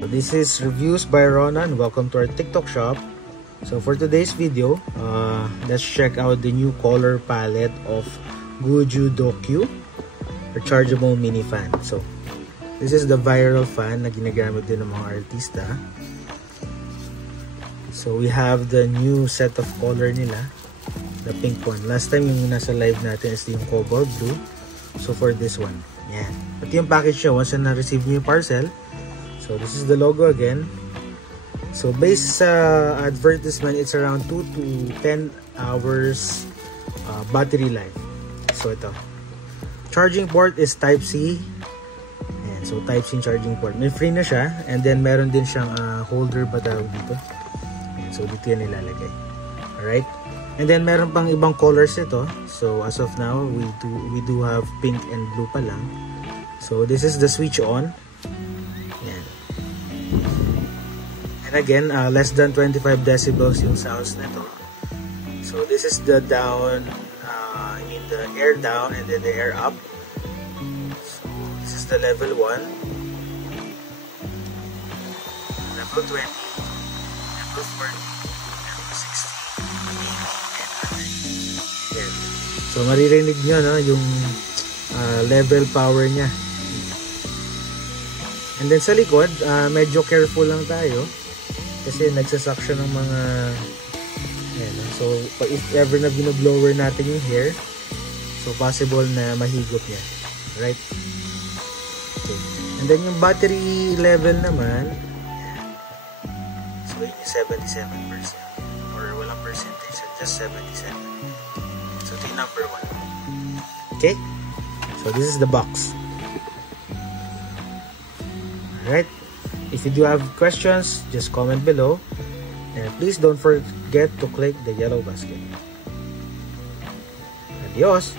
This is Reviews by Ronan. Welcome to our TikTok shop. So for today's video, let's check out the new color palette of Guju Dokyu rechargeable mini fan. So this is the viral fan na ginagamit din ng mga artista. So we have the new set of color nila, the pink one. Last time yung nasa live natin is yung cobalt blue. So for this one, yan. At yung package niya, once na na-receive niyo yung parcel, so this is the logo again. So based sa advertisement, it's around 2 to 10 hours battery life. So ito, charging port is Type-C. Ayan, so Type-C charging port. May free na siya, and then meron din siyang holder pa tawag dito. Ayan, so dito yan nilalagay. Alright, and then meron pang ibang colors ito. So as of now, we do have pink and blue pa lang. So this is the switch on. Ayan. And again, less than 25 decibels yung sounds nito. So this is the down, the air down and then the air up. So this is the level 1, level 20, level 40, level 60. Yan. So maririnig nyo no, yung level power niya. And then sa likod, medyo careful lang tayo kasi nagsasuction ng mga ayan, so if ever na binoblower natin yung hair, so possible na mahigop niya, right? Okay. And then yung battery level naman, so yun yung 77% or walang percentage, just 77. So ito yung number 1. Okay, so this is the box. Alright, if you do have questions, just comment below, and please don't forget to click the yellow basket. Adios!